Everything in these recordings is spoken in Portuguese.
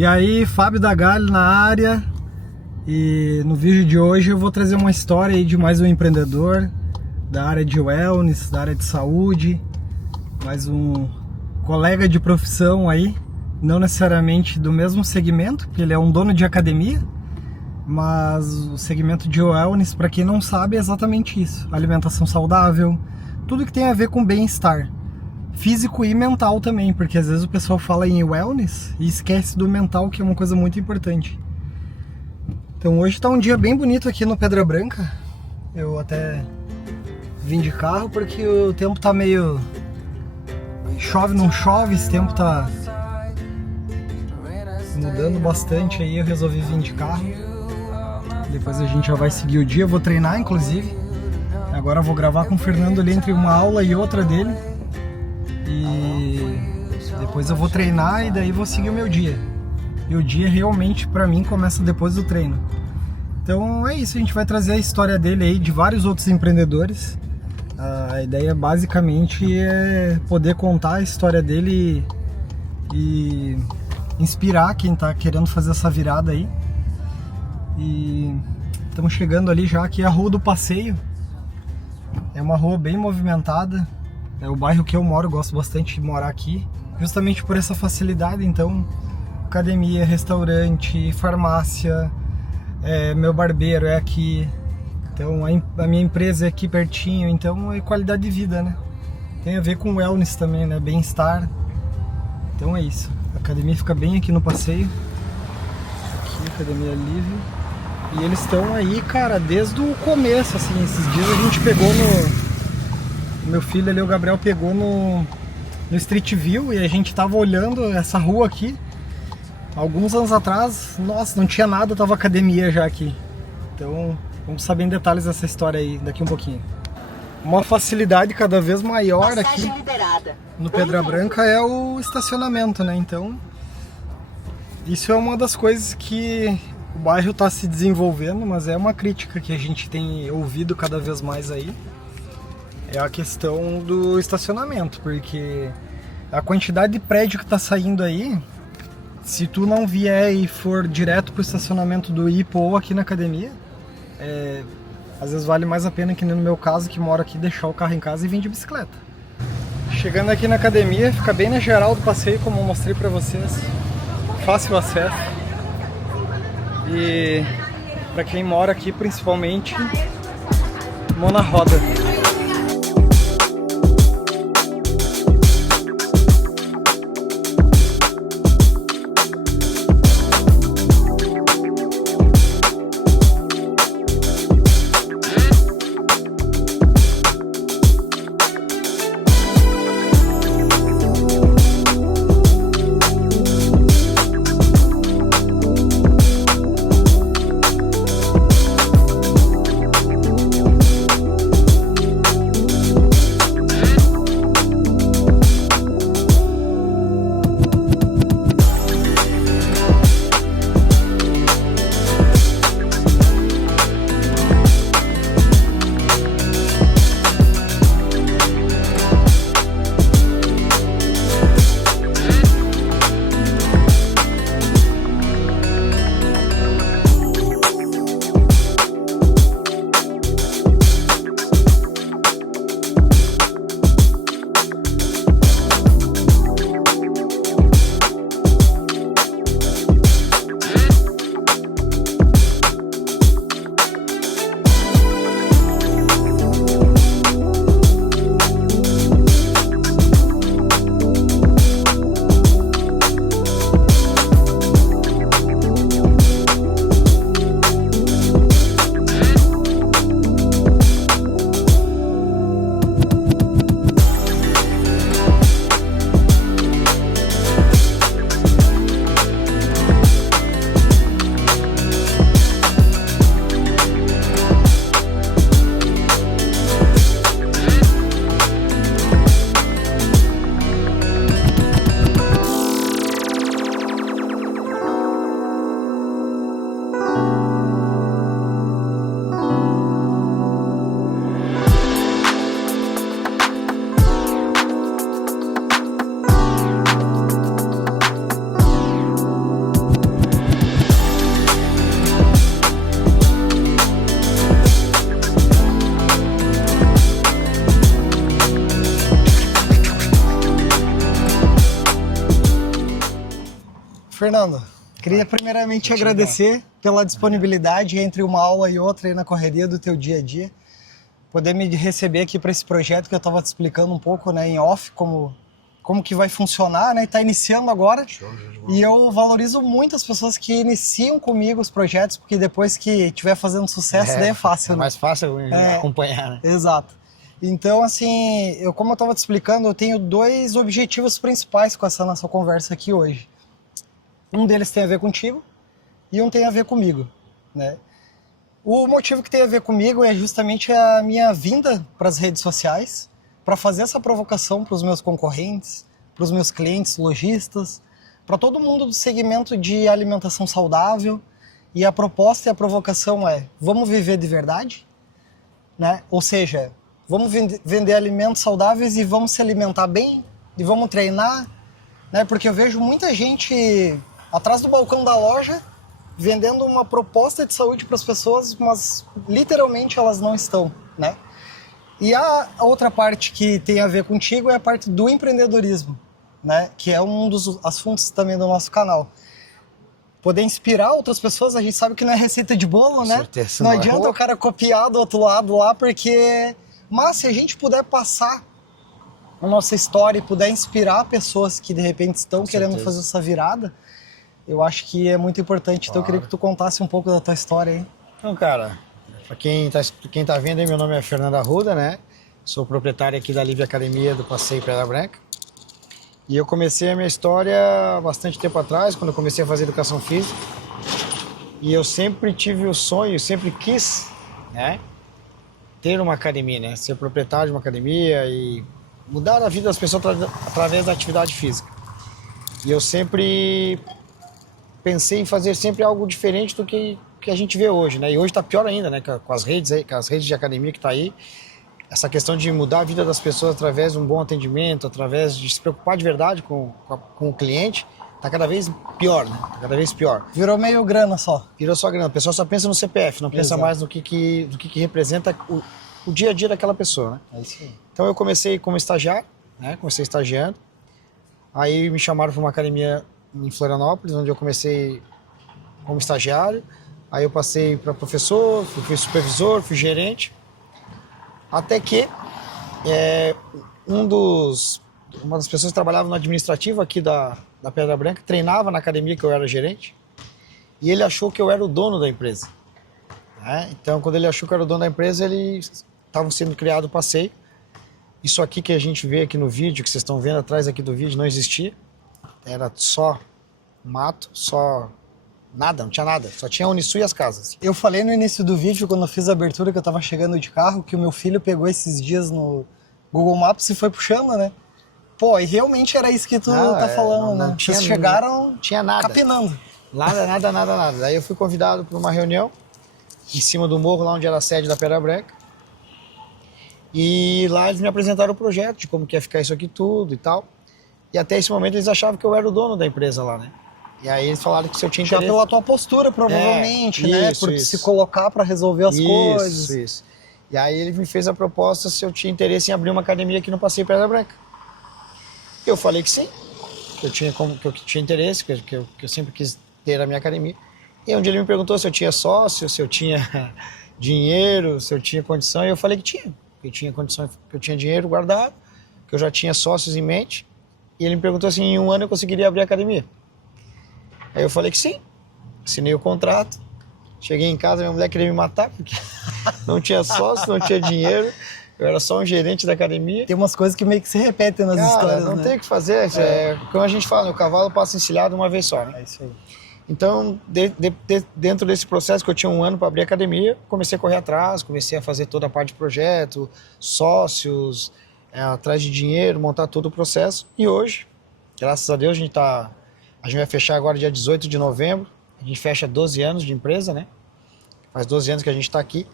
E aí, Fábio da Galho na área, e no vídeo de hoje eu vou trazer uma história aí de mais um empreendedor da área de wellness, da área de saúde, mais um colega de profissão aí, não necessariamente do mesmo segmento, porque ele é um dono de academia, mas o segmento de wellness, para quem não sabe, é exatamente isso: alimentação saudável, tudo que tem a ver com bem-estar físico e mental também, porque às vezes o pessoal fala em wellness e esquece do mental, que é uma coisa muito importante. Então hoje está um dia bem bonito aqui no Pedra Branca. Eu até vim de carro porque o tempo tá meio... chove, não chove, esse tempo tá mudando bastante, aí eu resolvi vir de carro. Depois a gente já vai seguir o dia, eu vou treinar inclusive. Agora eu vou gravar com o Fernando ali entre uma aula e outra dele. E depois eu vou treinar e daí vou seguir o meu dia. E o dia realmente pra mim começa depois do treino. Então é isso, a gente vai trazer a história dele aí, de vários outros empreendedores. A ideia basicamente é poder contar a história dele e inspirar quem tá querendo fazer essa virada aí. E estamos chegando ali já, aqui é a Rua do Passeio. É uma rua bem movimentada. É o bairro que eu moro, eu gosto bastante de morar aqui, justamente por essa facilidade. Então, academia, restaurante, farmácia, meu barbeiro é aqui, então a minha empresa é aqui pertinho, então é qualidade de vida, né? Tem a ver com wellness também, né? Bem-estar. Então é isso. A academia fica bem aqui no passeio. Aqui, academia livre. E eles estão aí, cara, desde o começo, assim. Esses dias a gente pegou no... Meu filho ali, o Gabriel, pegou no Street View e a gente tava olhando essa rua aqui. Alguns anos atrás, nossa, não tinha nada, tava academia já aqui. Então, vamos saber em detalhes essa história aí daqui um pouquinho. Uma facilidade cada vez maior aqui no Pedra Branca é o estacionamento, né? Então, isso é uma das coisas que o bairro tá se desenvolvendo, mas é uma crítica que a gente tem ouvido cada vez mais aí. É a questão do estacionamento, porque a quantidade de prédio que tá saindo aí, se tu não vier e for direto pro estacionamento do IPO ou aqui na academia, às vezes vale mais a pena, que no meu caso, que moro aqui, deixar o carro em casa e vir de bicicleta. Chegando aqui na academia, fica bem na geral do passeio, como eu mostrei pra vocês. Fácil acesso. E pra quem mora aqui, principalmente, mão na roda. Fernando, queria primeiramente agradecer pela disponibilidade entre uma aula e outra aí na correria do teu dia a dia. Poder me receber aqui para esse projeto que eu estava te explicando um pouco, né, em off, como que vai funcionar, né? Está iniciando agora. E eu valorizo muito as pessoas que iniciam comigo os projetos, porque depois que estiver fazendo sucesso, daí é fácil. É mais fácil acompanhar, né? Exato. Então, assim, como eu estava te explicando, eu tenho 2 objetivos principais com essa nossa conversa aqui hoje. Um deles tem a ver contigo e um tem a ver comigo, né? O motivo que tem a ver comigo é justamente a minha vinda para as redes sociais, para fazer essa provocação para os meus concorrentes, para os meus clientes, lojistas, para todo mundo do segmento de alimentação saudável. E a proposta e a provocação é: vamos viver de verdade, né? Ou seja, vamos vender alimentos saudáveis e vamos se alimentar bem e vamos treinar, né? Porque eu vejo muita gente atrás do balcão da loja vendendo uma proposta de saúde para as pessoas, mas literalmente elas não estão, né? E a outra parte que tem a ver contigo é a parte do empreendedorismo, né? Que é um dos assuntos também do nosso canal. Poder inspirar outras pessoas, a gente sabe que não é receita de bolo, né? Certeza, não adianta o cara copiar do outro lado lá, porque... Mas se a gente puder passar a nossa história e puder inspirar pessoas que de repente estão querendo fazer essa virada, eu acho que é muito importante. Então eu queria que tu contasse um pouco da tua história aí. Então, cara, para quem tá vendo aí, meu nome é Fernando Arruda, né? Sou proprietário aqui da Livre Academia do Passeio Pedra Branca. E eu comecei a minha história há bastante tempo atrás, quando eu comecei a fazer educação física. E eu sempre tive o sonho, sempre quis, né, ter uma academia, né? Ser proprietário de uma academia e mudar a vida das pessoas através da atividade física. E eu sempre pensei em fazer sempre algo diferente do que a gente vê hoje, né? E hoje está pior ainda, né? Com as redes aí, com as redes de academia que tá aí. Essa questão de mudar a vida das pessoas através de um bom atendimento, através de se preocupar de verdade com o cliente, tá cada vez pior, né? Tá cada vez pior. Virou meio grana só. Virou só grana. O pessoal só pensa no CPF, não pensa mais no que representa o dia a dia daquela pessoa, né? É isso aí. Então eu comecei como estagiário, né? Comecei estagiando. Aí me chamaram para uma academia em Florianópolis, onde eu comecei como estagiário. Aí eu passei para professor, fui supervisor, fui gerente. Até que uma das pessoas que trabalhava no administrativo aqui da Pedra Branca treinava na academia que eu era gerente, e ele achou que eu era o dono da empresa, né? Então, quando ele achou que eu era o dono da empresa, eles estavam sendo criado o passeio. Isso aqui que a gente vê aqui no vídeo, que vocês estão vendo atrás aqui do vídeo, não existia. Era só mato, só nada, não tinha nada, só tinha a Unisul e as casas. Eu falei no início do vídeo, quando eu fiz a abertura, que eu tava chegando de carro, que o meu filho pegou esses dias no Google Maps e foi puxando, né? Pô, e realmente era isso que tu tá falando, né? Vocês chegaram tinha nada. capinando. Nada. Daí eu fui convidado para uma reunião em cima do morro, lá onde era a sede da Pedra Branca. E lá eles me apresentaram o projeto de como que ia ficar isso aqui tudo e tal. E até esse momento eles achavam que eu era o dono da empresa lá, né? E aí eles falaram que se eu tinha interesse... Já pela tua postura, provavelmente, né? Por se colocar para resolver as coisas. Isso. E aí ele me fez a proposta se eu tinha interesse em abrir uma academia aqui no Passeio Pedra Branca. Eu falei que sim, que eu tinha interesse, que eu sempre quis ter a minha academia. E um dia ele me perguntou se eu tinha sócio, se eu tinha dinheiro, se eu tinha condição, e eu falei que tinha. Que eu tinha condição, que eu tinha dinheiro guardado, que eu já tinha sócios em mente. E ele me perguntou se em um ano eu conseguiria abrir a academia. Aí eu falei que sim, assinei o contrato, cheguei em casa, minha mulher queria me matar, porque não tinha sócio, não tinha dinheiro, eu era só um gerente da academia. Tem umas coisas que meio que se repetem nas histórias, não né? tem o que fazer, como a gente fala, o cavalo passa encilhado uma vez só, né? É isso aí. Então, dentro desse processo que eu tinha um ano para abrir a academia, comecei a correr atrás, comecei a fazer toda a parte de projeto, sócios, atrás de dinheiro, montar todo o processo. E hoje, graças a Deus, a gente vai fechar agora dia 18 de novembro, a gente fecha 12 anos de empresa, né? Faz 12 anos que a gente está aqui.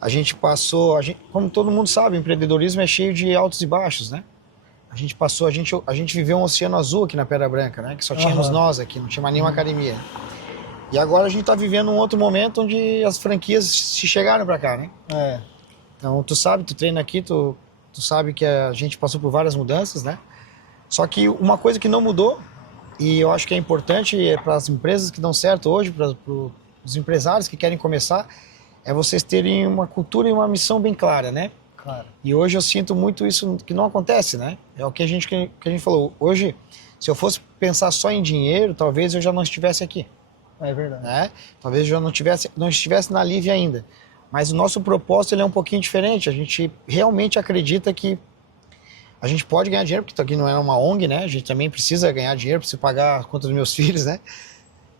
A gente passou, como todo mundo sabe, o empreendedorismo é cheio de altos e baixos, né? A gente viveu um oceano azul aqui na Pedra Branca, né? Que só tínhamos nós aqui, não tinha mais nenhuma academia. E agora a gente está vivendo um outro momento onde as franquias se chegaram para cá, né? Então tu treina aqui, tu sabe que a gente passou por várias mudanças, né? Só que uma coisa que não mudou E eu acho que é importante para as empresas que dão certo hoje, para os empresários que querem começar, é vocês terem uma cultura e uma missão bem clara, né? Claro. E hoje eu sinto muito isso que não acontece, né? É o que a gente falou. Hoje, se eu fosse pensar só em dinheiro, talvez eu já não estivesse aqui. É verdade. Né? Talvez eu não estivesse na Live ainda. Mas o nosso propósito ele é um pouquinho diferente. A gente realmente acredita que a gente pode ganhar dinheiro, porque isso aqui não é uma ONG, né? A gente também precisa ganhar dinheiro, preciso pagar a conta dos meus filhos, né?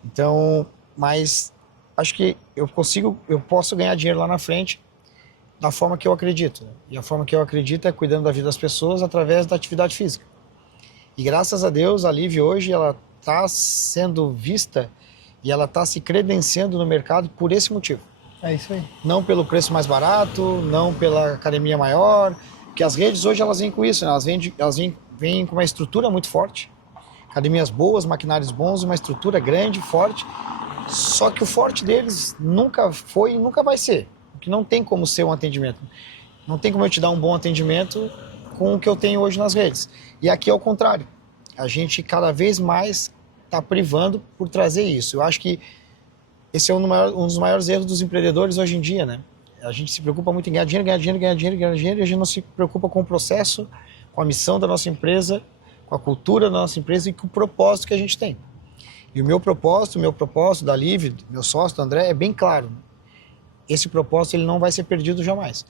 Então, mas acho que eu posso ganhar dinheiro lá na frente da forma que eu acredito. Né? E a forma que eu acredito é cuidando da vida das pessoas através da atividade física. E graças a Deus, a Live hoje, ela está sendo vista e ela está se credenciando no mercado por esse motivo. É isso aí. Não pelo preço mais barato, não pela academia maior, porque as redes hoje elas vêm com isso, né? Elas vêm com uma estrutura muito forte, academias boas, maquinários bons, uma estrutura grande, forte, só que o forte deles nunca foi e nunca vai ser, porque não tem como ser um atendimento, não tem como eu te dar um bom atendimento com o que eu tenho hoje nas redes. E aqui é o contrário, a gente cada vez mais está privando por trazer isso. Eu acho que esse é um dos maiores erros dos empreendedores hoje em dia, né? A gente se preocupa muito em ganhar dinheiro, e a gente não se preocupa com o processo, com a missão da nossa empresa, com a cultura da nossa empresa e com o propósito que a gente tem. E o meu propósito da Live, meu sócio, do André, é bem claro. Esse propósito ele não vai ser perdido jamais.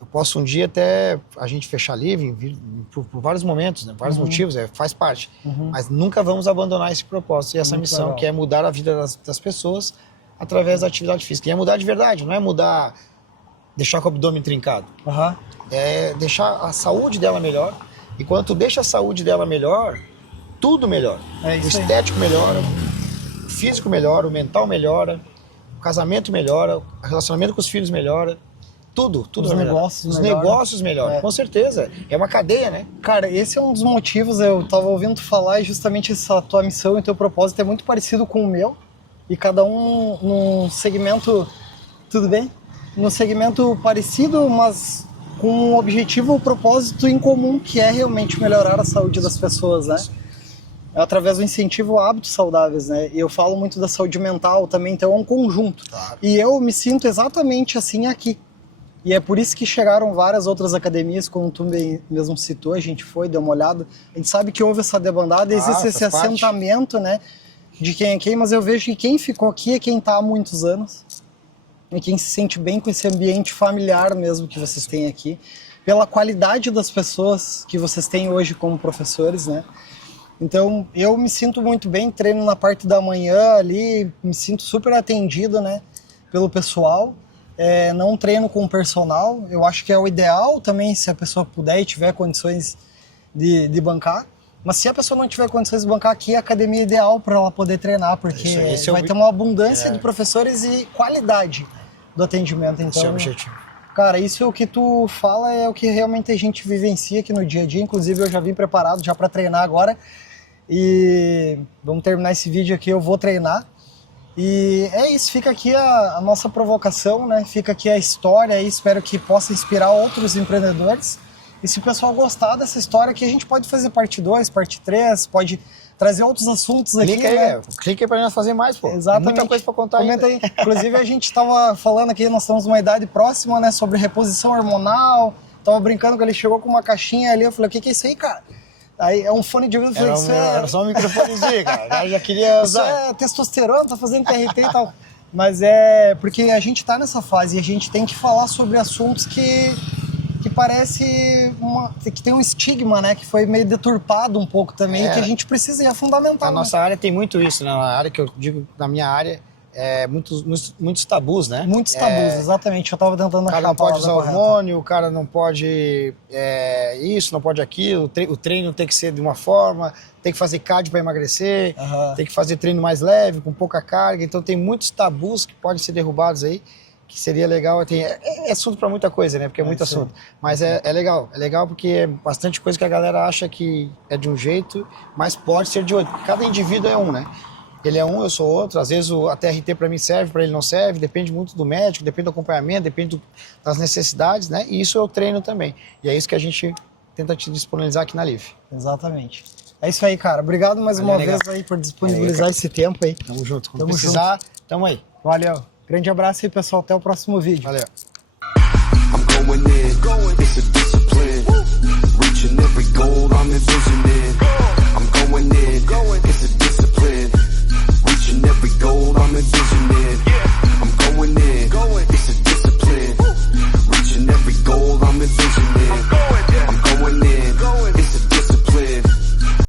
Eu posso um dia até a gente fechar a Live por vários momentos, né? Vários motivos, faz parte. Mas nunca vamos abandonar esse propósito e essa Muito missão, legal. que é mudar a vida das pessoas através da atividade física. E é mudar de verdade, não é mudar, deixar com o abdômen trincado. É deixar a saúde dela melhor. E quando tu deixa a saúde dela melhor, tudo melhora. É O isso aí. estético melhora, o físico melhora, o mental melhora, o casamento melhora, o relacionamento com os filhos melhora. Tudo Os vai melhorar. negócios Os melhoram. negócios melhoram, É. com certeza. É uma cadeia, né? Cara, esse é um dos motivos, eu tava ouvindo tu falar, e justamente essa tua missão e teu propósito é muito parecido com o meu, e cada um num segmento, tudo bem? Num segmento parecido, mas com um objetivo ou propósito em comum, que é realmente melhorar a saúde das pessoas, né? Através do incentivo a hábitos saudáveis, né? E eu falo muito da saúde mental também, então é um conjunto. Claro. E eu me sinto exatamente assim aqui. E é por isso que chegaram várias outras academias, como tu mesmo citou, a gente foi, deu uma olhada. A gente sabe que houve essa debandada, existe esse faz parte. assentamento, né, de quem é quem, mas eu vejo que quem ficou aqui é quem está há muitos anos. E quem se sente bem com esse ambiente familiar mesmo que vocês têm aqui. Pela qualidade das pessoas que vocês têm hoje como professores, né. Então, eu me sinto muito bem, treino na parte da manhã ali, me sinto super atendido, né, pelo pessoal. Não treino com personal, eu acho que é o ideal também, se a pessoa puder e tiver condições de bancar. Mas se a pessoa não tiver condições de bancar aqui, a academia é ideal para ela poder treinar, porque Esse é vai ter uma abundância de professores e qualidade do atendimento. Então, Esse é o objetivo. cara, isso é o que tu fala, é o que realmente a gente vivencia aqui no dia a dia. Inclusive, eu já vim preparado já para treinar agora. E vamos terminar esse vídeo aqui, eu vou treinar. E é isso, fica aqui a nossa provocação, né? Fica aqui a história e espero que possa inspirar outros empreendedores. E se o pessoal gostar dessa história aqui, a gente pode fazer parte 2, parte 3, pode trazer outros assuntos aqui. Clica aí, né? clica aí pra nós fazer mais, pô. Exatamente. Tem muita coisa pra contar Comenta ainda. aí. Inclusive, a gente estava falando aqui, nós estamos numa idade próxima, né? Sobre reposição hormonal. Tava brincando que ele chegou com uma caixinha ali. Eu falei, o que é isso aí, cara? Aí é um fone de ouvido. Eu falei, Era só um microfonezinho, cara. Eu já queria isso usar. é testosterona, tá fazendo TRT e tal. Mas é porque a gente tá nessa fase e a gente tem que falar sobre assuntos que parece que tem um estigma, né? Que foi meio deturpado um pouco também, que a gente precisa e é fundamental. Na nossa área tem muito isso, né? Na área que eu digo, na minha área, muitos tabus, né? Muitos tabus, exatamente. Eu tava tentando O cara achar não a pode palavra usar correta. hormônio, o cara não pode isso, não pode aquilo, o treino tem que ser de uma forma, tem que fazer cardio para emagrecer, tem que fazer treino mais leve, com pouca carga, então tem muitos tabus que podem ser derrubados aí, que seria legal, é assunto para muita coisa, né, porque é muito assunto, mas é legal porque é bastante coisa que a galera acha que é de um jeito, mas pode ser de outro, cada indivíduo é um, né. Ele é um, eu sou outro, às vezes a TRT para mim serve, para ele não serve, depende muito do médico, depende do acompanhamento, depende das necessidades, né? E isso eu treino também. E é isso que a gente tenta te disponibilizar aqui na Live. Exatamente. É isso aí, cara. Obrigado mais uma vez aí por disponibilizar esse tempo aí. Tamo junto. Quando Tamo precisar, tamo aí. Valeu. Grande abraço aí, pessoal. Até o próximo vídeo. Valeu. I'm going in, it's a discipline. Reaching every goal I'm envisioning. I'm going in, it's a discipline. Reaching every goal